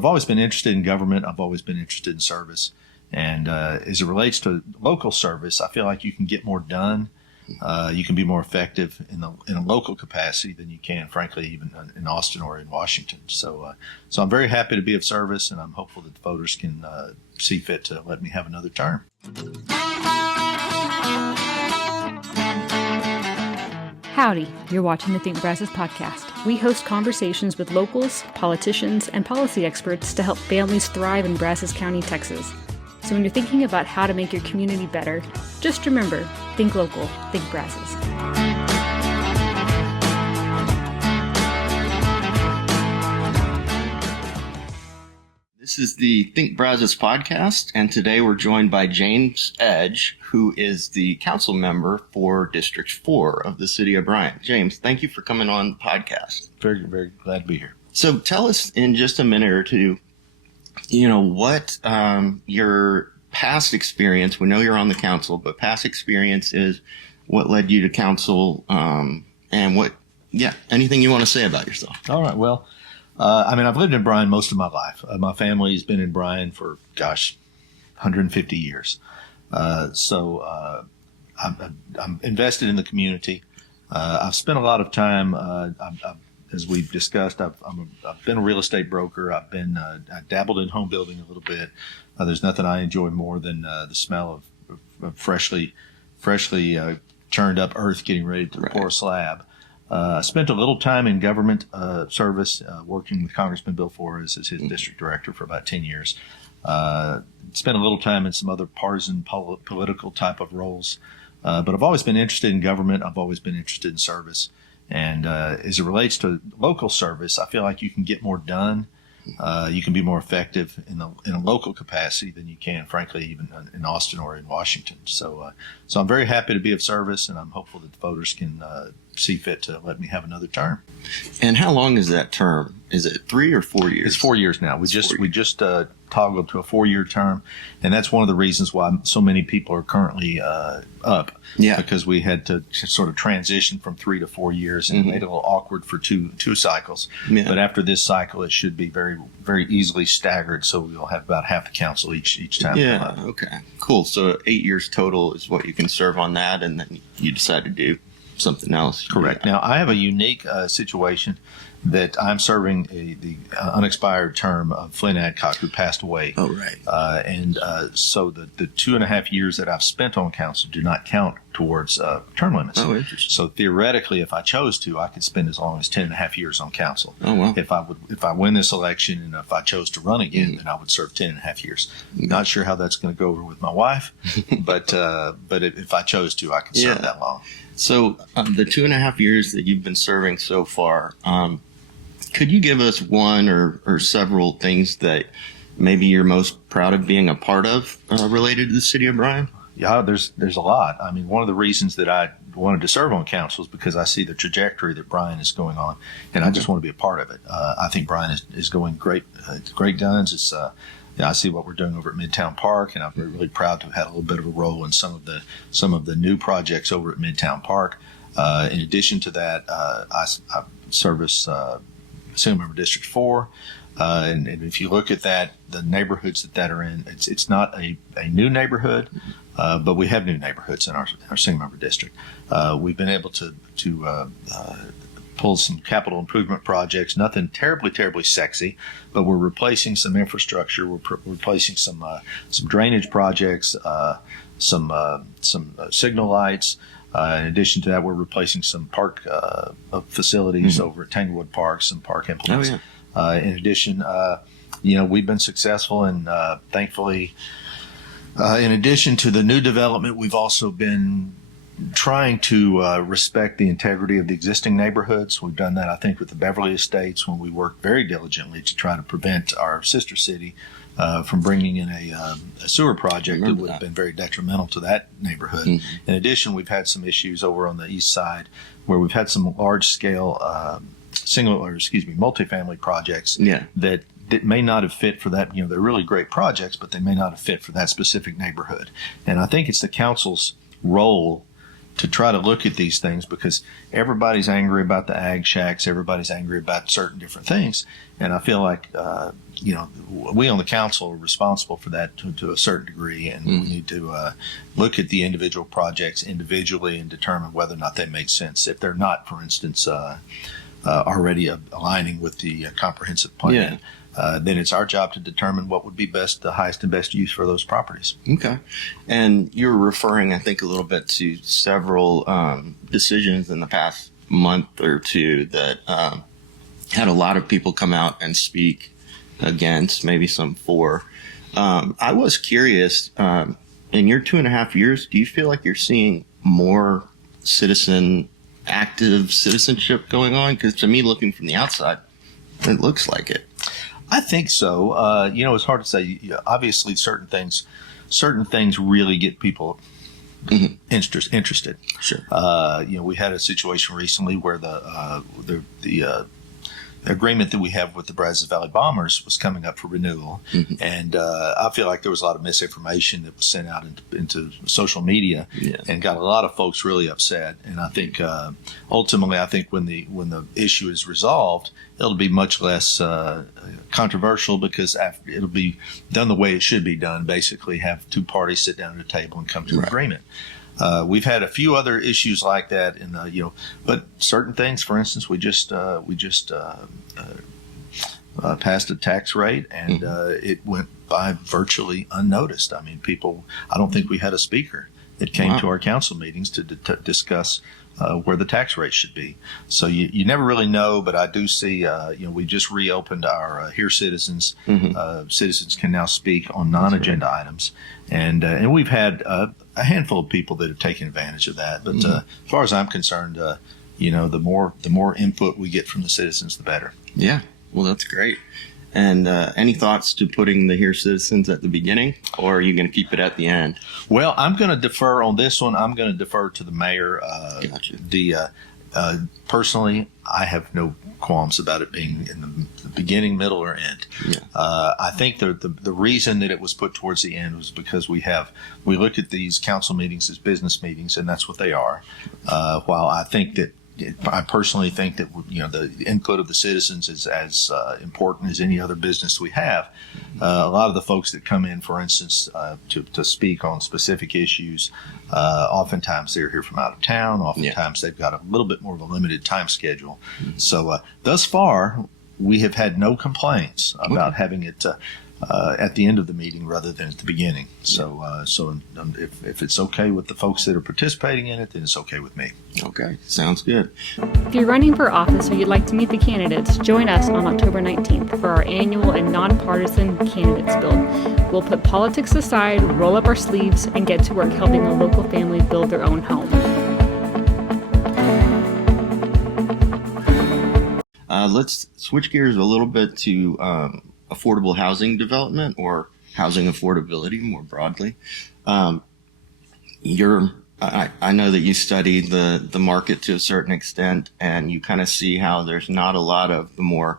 I've always been interested in government. I've always been interested in service. And as it relates to local service, I feel like you can get more done. You can be more effective in a local capacity than you can, frankly, even in Austin or in Washington. So I'm very happy to be of service, and I'm hopeful that the voters can see fit to let me have another term. Howdy, you're watching the Think Brazos podcast. We host conversations with locals, politicians, and policy experts to help families thrive in Brazos County, Texas. So when you're thinking about how to make your community better, just remember, think local, think Brazos. This is the Think Brazos podcast, and today we're joined by James Edge, who is the council member for District 4 of the city of Bryan. James, thank you for coming on the podcast. Very, very glad to be here. So tell us in just a minute or two, what your past experience, we know you're on the council, but past experience is what led you to council, and anything you want to say about yourself. All right, well, I've lived in Bryan most of my life. My family's been in Bryan for, 150 years. So I'm invested in the community. I've spent a lot of time, as we've discussed, I've been a real estate broker. I dabbled in home building a little bit. There's nothing I enjoy more than the smell of freshly churned up earth getting ready to pour a slab. I spent a little time in government service, working with Congressman Bill Flores as his district director for about 10 years. Spent a little time in some other partisan political type of roles. But I've always been interested in government. I've always been interested in service. And as it relates to local service, I feel like you can get more done. You can be more effective in a local capacity than you can, frankly, even in Austin or in Washington. So I'm very happy to be of service, and I'm hopeful that the voters can see fit to let me have another term. And how long is that term? Is it 3 or 4 years? It's 4 years now. We just toggled to a 4-year term, and that's one of the reasons why so many people are currently up. Yeah. Because we had to sort of transition from 3 to 4 years, and it made it a little awkward for two cycles. Yeah. But after this cycle, it should be very, very easily staggered, so we'll have about half the council each time. Yeah. Okay. Cool. So 8 years total is what you can serve on that, and then you decide to do something else. Correct. Now, I have a unique situation that I'm serving the unexpired term of Flynn Adcock, who passed away. Oh, right. So the 2.5 years that I've spent on council do not count towards term limits. Oh, interesting. So theoretically, if I chose to, I could spend as long as 10.5 years on council. Oh, wow. If I win this election and if I chose to run again, then I would serve 10.5 years. Not sure how that's going to go over with my wife, but if I chose to, I could serve that long. So the 2.5 years that you've been serving so far, could you give us one or several things that maybe you're most proud of being a part of related to the city of Bryan? Yeah, there's a lot. I mean, one of the reasons that I wanted to serve on council is because I see the trajectory that Bryan is going on, and I just want to be a part of it. I think Bryan is going great guns. It's I see what we're doing over at Midtown Park, and I'm really proud to have had a little bit of a role in some of the new projects over at Midtown Park. In addition to that, I service Single Member District 4. And if you look at that, the neighborhoods that are in, it's not a new neighborhood, but we have new neighborhoods in our single member district. We've been able to pull some capital improvement projects, nothing terribly sexy, but we're replacing some infrastructure. We're replacing some drainage projects, some signal lights. In addition to that, we're replacing some park facilities over at Tanglewood Park, some park implements. Oh, yeah. In addition, we've been successful and thankfully, in addition to the new development, we've also been trying to respect the integrity of the existing neighborhoods. We've done that, I think, with the Beverly Estates when we worked very diligently to try to prevent our sister city from bringing in a sewer project that would have been very detrimental to that neighborhood. Mm-hmm. In addition, we've had some issues over on the east side where we've had some large-scale multifamily projects that may not have fit for that. They're really great projects, but they may not have fit for that specific neighborhood. And I think it's the council's role try to look at these things, because everybody's angry about the ag shacks, everybody's angry about certain different things, and I feel like we on the council are responsible for that to a certain degree, and we need to look at the individual projects individually and determine whether or not they make sense. If they're not, for instance, already aligning with the comprehensive plan, then it's our job to determine what would be the highest and best use for those properties. Okay. And you're referring, I think, a little bit to several decisions in the past month or two that had a lot of people come out and speak against, maybe some for. I was curious, in your 2.5 years, do you feel like you're seeing more active citizenship going on? Because to me, looking from the outside, it looks like it. I think so. It's hard to say. Obviously, certain things really get people interested. Sure. We had a situation recently where the agreement that we have with the Brazos Valley Bombers was coming up for renewal, and I feel like there was a lot of misinformation that was sent out into social media, and got a lot of folks really upset. And I think ultimately, when the issue is resolved, it'll be much less controversial, because it'll be done the way it should be done. Basically, have two parties sit down at a table and come to an agreement. We've had a few other issues like that, but certain things. For instance, we just passed a tax rate, and it went by virtually unnoticed. I mean, I don't think we had a speaker that came to our council meetings to discuss where the tax rate should be. So you never really know, but I do see, we just reopened our Hear Citizens. Citizens can now speak on non-agenda items. And we've had a handful of people that have taken advantage of that. But as far as I'm concerned, the more input we get from the citizens, the better. Yeah, well, that's great. And any thoughts to putting the Hear Citizens at the beginning, or are you going to keep it at the end? Well, I'm going to defer on this one. I'm going to defer to the mayor. Gotcha. Personally, I have no qualms about it being in the beginning, middle, or end. Yeah. I think the reason that it was put towards the end was because we look at these council meetings as business meetings, and that's what they are. While I personally think that the input of the citizens is as important as any other business we have. A lot of the folks that come in, for instance, to speak on specific issues, oftentimes they're here from out of town. Oftentimes they've got a little bit more of a limited time schedule. So thus far, we have had no complaints about having it at the end of the meeting rather than at the beginning. So if it's okay with the folks that are participating in it, then it's okay with me. Okay, sounds good. If you're running for office or you'd like to meet the candidates, join us on October 19th for our annual and nonpartisan candidates build. We'll put politics aside, roll up our sleeves, and get to work helping a local family build their own home. Let's switch gears a little bit to affordable housing development, or housing affordability more broadly. I know that you study the market to a certain extent, and you kind of see how there's not a lot of the more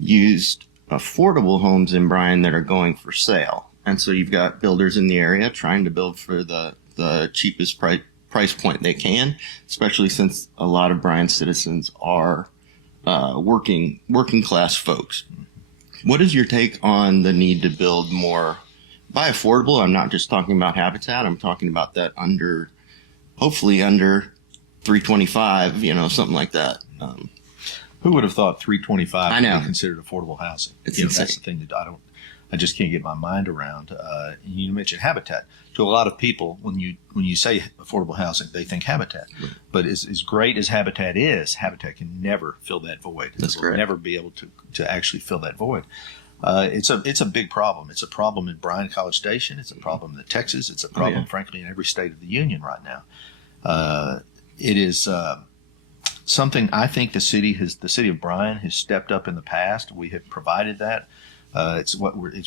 used affordable homes in Bryan that are going for sale. And so you've got builders in the area trying to build for the cheapest price point they can, especially since a lot of Bryan citizens are working class folks. What is your take on the need to build more? By affordable, I'm not just talking about habitat. I'm talking about that hopefully under 325, something like that. Who would have thought 325 would be considered affordable housing? It's that's the thing that I just can't get my mind around. You mentioned habitat. To a lot of people, when you say affordable housing, they think habitat. Right. But as great as habitat is, habitat can never fill that void. That's correct. Never be able to actually fill that void. It's a big problem. It's a problem in Bryan College Station. It's a problem in Texas. It's a problem, frankly, in every state of the union right now. It is something I think the city of Bryan has stepped up in the past. We have provided that.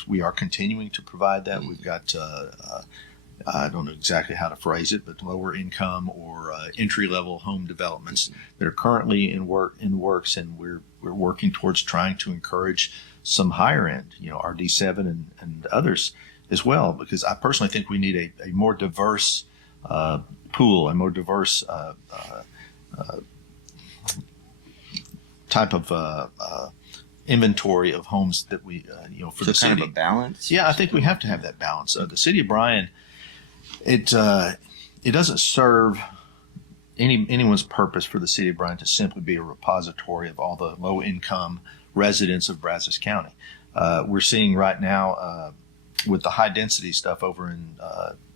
We are continuing to provide that. We've got I don't know exactly how to phrase it, but lower income or entry level home developments that are currently in the works, and we're working towards trying to encourage some higher end, RD7 and others as well, because I personally think we need a more diverse pool, a more diverse type of inventory of homes that we, for So the city. kind of a balance? Yeah, I think we have to have that balance. The city of Bryan, it doesn't serve anyone's purpose for the city of Bryan to simply be a repository of all the low-income residents of Brazos County. We're seeing right now with the high-density stuff over in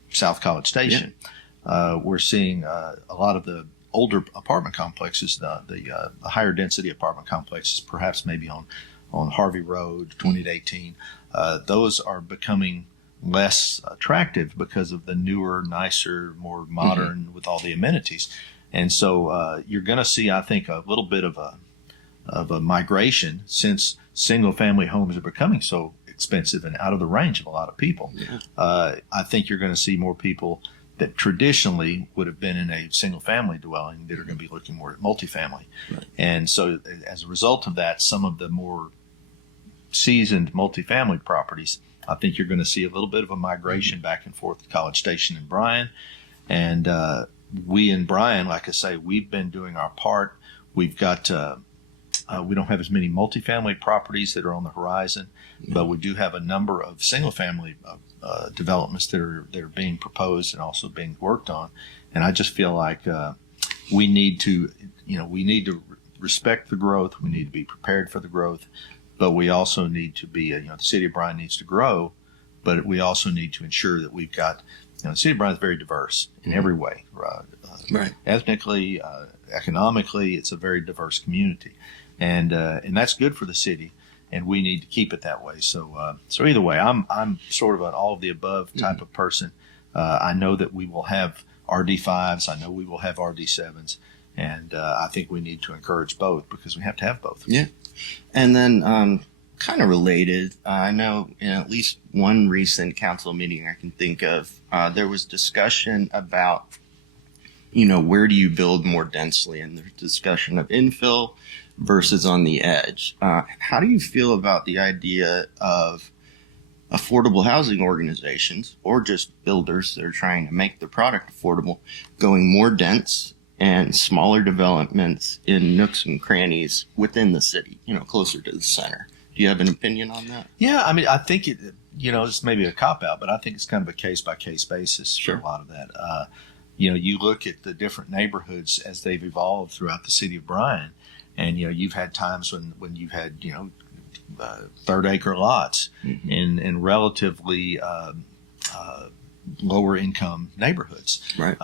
South College Station, we're seeing a lot of the older apartment complexes, the higher density apartment complexes, perhaps maybe on Harvey Road, 20 to 18, those are becoming less attractive because of the newer, nicer, more modern with all the amenities. And so you're going to see, I think, a little bit of a migration since single family homes are becoming so expensive and out of the range of a lot of people. I think you're going to see more people that traditionally would have been in a single family dwelling that are going to be looking more at multifamily. Right. And so as a result of that, some of the more seasoned multifamily properties, I think you're going to see a little bit of a migration back and forth to College Station and Bryan. And we in Bryan, like I say, we've been doing our part. We've got, we don't have as many multifamily properties that are on the horizon, but we do have a number of single family developments that are being proposed and also being worked on. And I just feel like we need to respect the growth. We need to be prepared for the growth, but we also need to be, the city of Bryan needs to grow, but we also need to ensure that we've got, the city of Bryan is very diverse in every way, Right. Ethnically, economically, it's a very diverse community, and that's good for the city. And we need to keep it that way. So, either way, I'm sort of an all of the above type of person. I know that we will have RD5s. I know we will have RD7s, and I think we need to encourage both because we have to have both. Yeah, and then kind of related, I know in at least one recent council meeting I can think of, there was discussion about, where do you build more densely, and there's discussion of infill versus on the edge. How do you feel about the idea of affordable housing organizations or just builders that are trying to make the product affordable going more dense and smaller developments in nooks and crannies within the city, closer to the center? Do you have an opinion on that? Yeah, I mean, I think it's maybe a cop-out, but I think it's kind of a case-by-case basis for a lot of that. You look at the different neighborhoods as they've evolved throughout the city of Bryan, and you've had times when you've had third acre lots in relatively lower income neighborhoods. Right.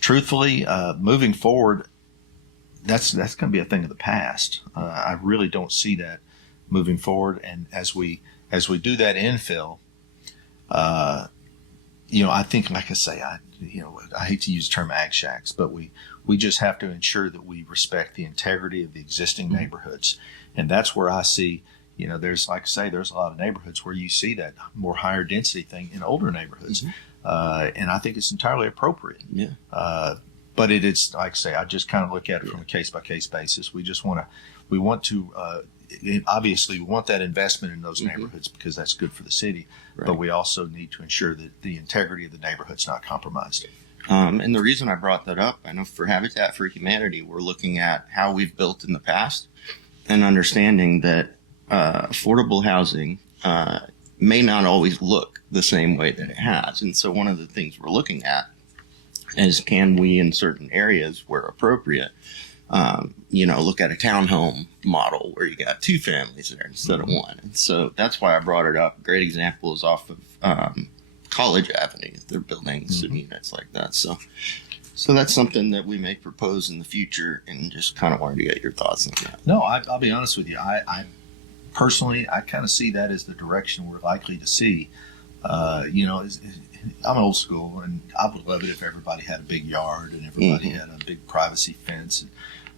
Truthfully, moving forward, that's going to be a thing of the past. I really don't see that moving forward. And as we do that infill, I think, like I say, I hate to use the term ag shacks, but we just have to ensure that we respect the integrity of the existing neighborhoods. And that's where I see, there's, like I say, there's a lot of neighborhoods where you see that more higher density thing in older neighborhoods. And I think it's entirely appropriate. Yeah. But it's, like I say, I just kind of look at it from a case by case basis. We want that investment in those neighborhoods because that's good for the city. Right. But we also need to ensure that the integrity of the neighborhood's not compromised. And the reason I brought that up, I know for Habitat for Humanity, we're looking at how we've built in the past and understanding that affordable housing may not always look the same way that it has. And so one of the things we're looking at is, can we, in certain areas where appropriate, look at a townhome model where you got two families there instead of one. And so that's why I brought it up. A great example is off of College Avenue. They're building some units like that. So that's something that we may propose in the future, and just kind of wanted to get your thoughts on that. No, I'll be honest with you. I personally, I kind of see that as the direction we're likely to see. I'm old school, and I would love it if everybody had a big yard and everybody had a big privacy fence and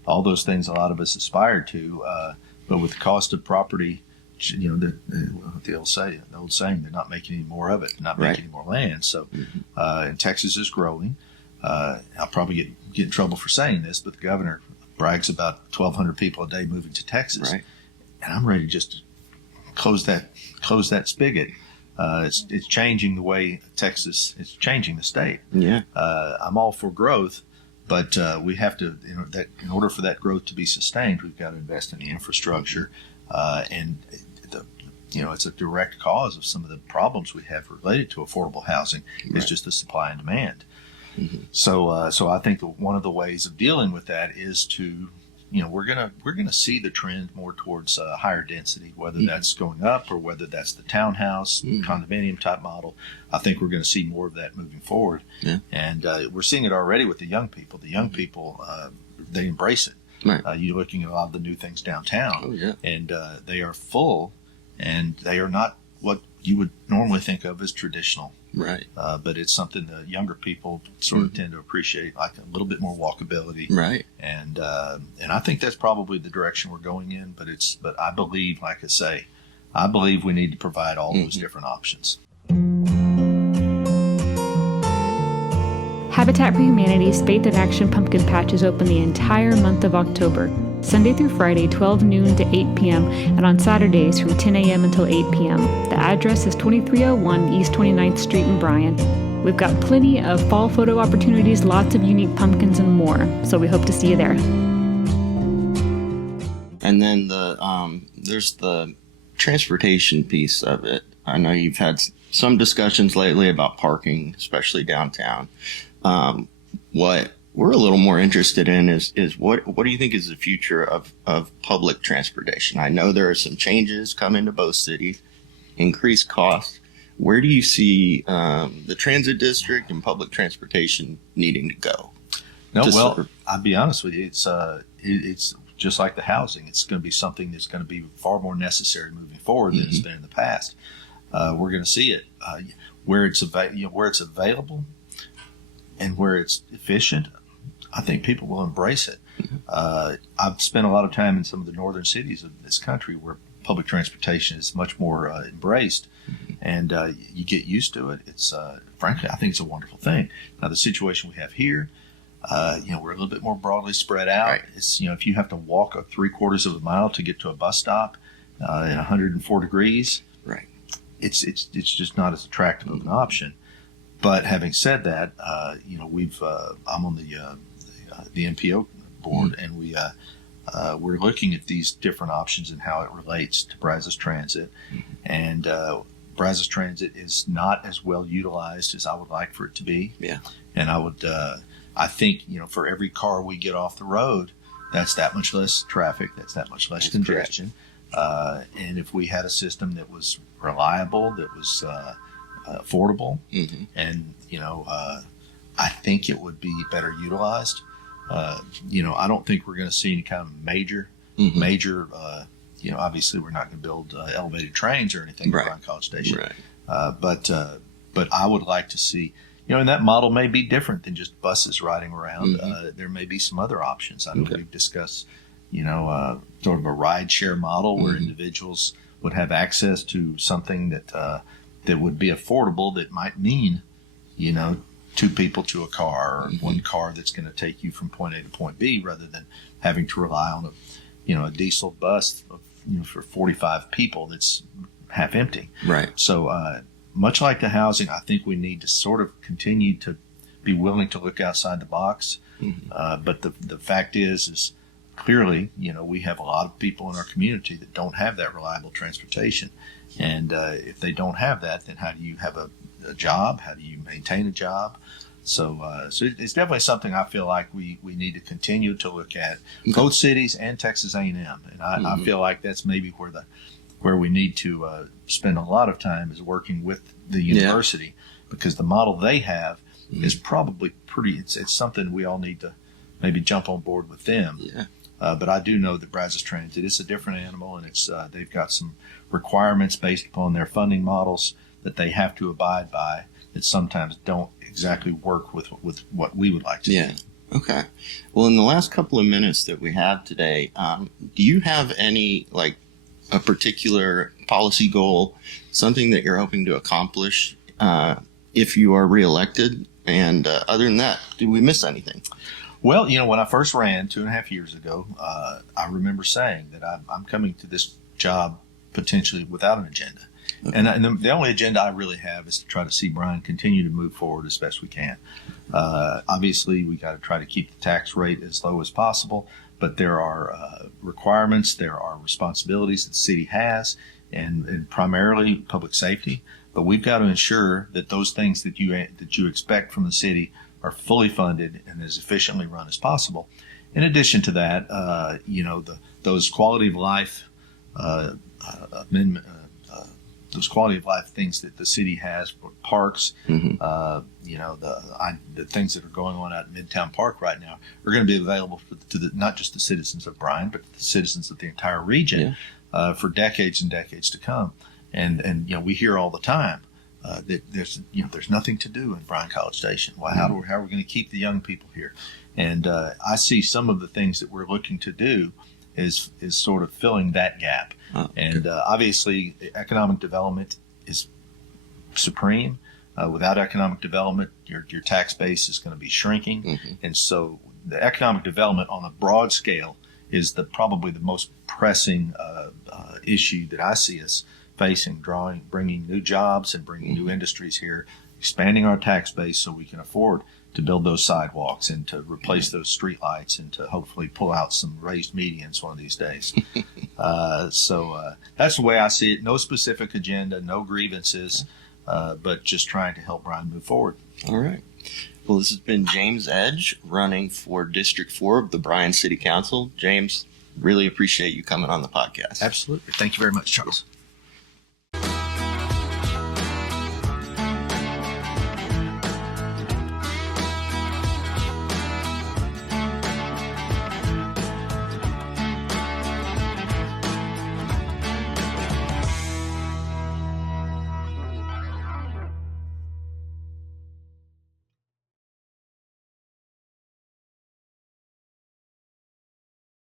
all those things a lot of us aspire to. But with the cost of property, the old saying, they're not making any more of it, not making any more land. So, and Texas is growing. I'll probably get in trouble for saying this, but the governor brags about 1,200 people a day moving to Texas. Right. And I'm ready just to close that spigot. It's changing the way Texas. It's changing the state. Yeah. I'm all for growth, but we have to. That in order for that growth to be sustained, we've got to invest in the infrastructure, and it's a direct cause of some of the problems we have related to affordable housing. Right. Is just the supply and demand. Mm-hmm. So I think one of the ways of dealing with that is to, we're gonna see the trend more towards higher density, whether Mm-hmm. that's going up or whether that's the townhouse condominium type model. I think we're going to see more of that moving forward, and we're seeing it already with the young people. The young people, they embrace it. Right. You're looking at a lot of the new things downtown, Oh, yeah. and they are full, and they are not what you would normally think of as traditional. Right. But it's something that younger people sort of tend to appreciate, like a little bit more walkability. Right. And I think that's probably the direction we're going in. But I believe, like I say, we need to provide all those different options. Habitat for Humanity's Faith in Action Pumpkin Patch is open the entire month of October, Sunday through Friday, 12 noon to 8 p.m., and on Saturdays from 10 a.m. until 8 p.m. The address is 2301 East 29th Street in Bryan. We've got plenty of fall photo opportunities, lots of unique pumpkins, and more, so we hope to see you there. And then there's the transportation piece of it. I know you've had some discussions lately about parking, especially downtown. What we're a little more interested in is what do you think is the future of public transportation? I know there are some changes coming to both cities, increased costs. Where do you see the transit district and public transportation needing to go? I'll be honest with you. It's just like the housing. It's going to be something that's going to be far more necessary moving forward than it's been in the past. We're going to see it where it's available and where it's efficient. I think people will embrace it. I've spent a lot of time in some of the northern cities of this country where public transportation is much more embraced, and you get used to it. It's frankly, I think it's a wonderful thing. Now, the situation we have here, we're a little bit more broadly spread out. Right. It's if you have to walk 3/4 of a mile to get to a bus stop in 104 degrees, Right. it's just not as attractive of an option. But having said that, I'm on the MPO board, and we're looking at these different options and how it relates to Brazos Transit. And Brazos Transit is not as well utilized as I would like for it to be. Yeah. And I think for every car we get off the road, that's that much less traffic, that's that much less congestion. And if we had a system that was reliable, that was affordable, and I think it would be better utilized. I don't think we're going to see any kind of major. Obviously we're not going to build elevated trains or anything at Bryan College Station. Right. But I would like to see. And that model may be different than just buses riding around. There may be some other options. I know we've discussed, sort of a ride share model where individuals would have access to something that would be affordable. That might mean, 2 people to a car, or 1 car that's going to take you from point A to point B, rather than having to rely on a diesel bus for 45 people that's half empty. Right. So much like the housing, I think we need to sort of continue to be willing to look outside the box. But the fact is clearly, we have a lot of people in our community that don't have that reliable transportation. And if they don't have that, then how do you have a job? How do you maintain a job? So it's definitely something I feel like we need to continue to look at, both cities and Texas A&M. And I feel like that's maybe where we need to spend a lot of time is working with the university, because the model they have is probably pretty. It's something we all need to maybe jump on board with them. Yeah. But I do know that Brazos Transit is a different animal, and they've got some requirements based upon their funding models that they have to abide by that sometimes don't exactly work with what we would like to do. Okay. Well, in the last couple of minutes that we have today, do you have any, a particular policy goal, something that you're hoping to accomplish if you are reelected? And other than that, did we miss anything? Well, when I first ran 2.5 years ago, I remember saying that I'm coming to this job potentially without an agenda. Okay. And the only agenda I really have is to try to see Bryan continue to move forward as best we can. Obviously, we got to try to keep the tax rate as low as possible, but there are requirements, there are responsibilities that the city has, and primarily public safety. But we've got to ensure that those things that you expect from the city are fully funded and as efficiently run as possible. In addition to that, those quality of life amendment. Those quality of life things that the city has for parks, Mm-hmm. The things that are going on out in Midtown Park right now are going to be available to not just the citizens of Bryan, but the citizens of the entire region for decades and decades to come. And we hear all the time that there's nothing to do in Bryan College Station. Well, how are we going to keep the young people here? And I see some of the things that we're looking to do is sort of filling that gap. Oh, okay. And obviously, economic development is supreme. Without economic development, your tax base is going to be shrinking. Mm-hmm. And so the economic development on a broad scale is probably the most pressing issue that I see us facing, bringing new jobs and bringing new industries here, expanding our tax base so we can afford to build those sidewalks and to replace those street lights and to hopefully pull out some raised medians one of these days. So that's the way I see it. No specific agenda, no grievances, but just trying to help Bryan move forward. All right. Well, this has been James Edge running for District 4 of the Bryan City Council. James, really appreciate you coming on the podcast. Absolutely. Thank you very much, Charles.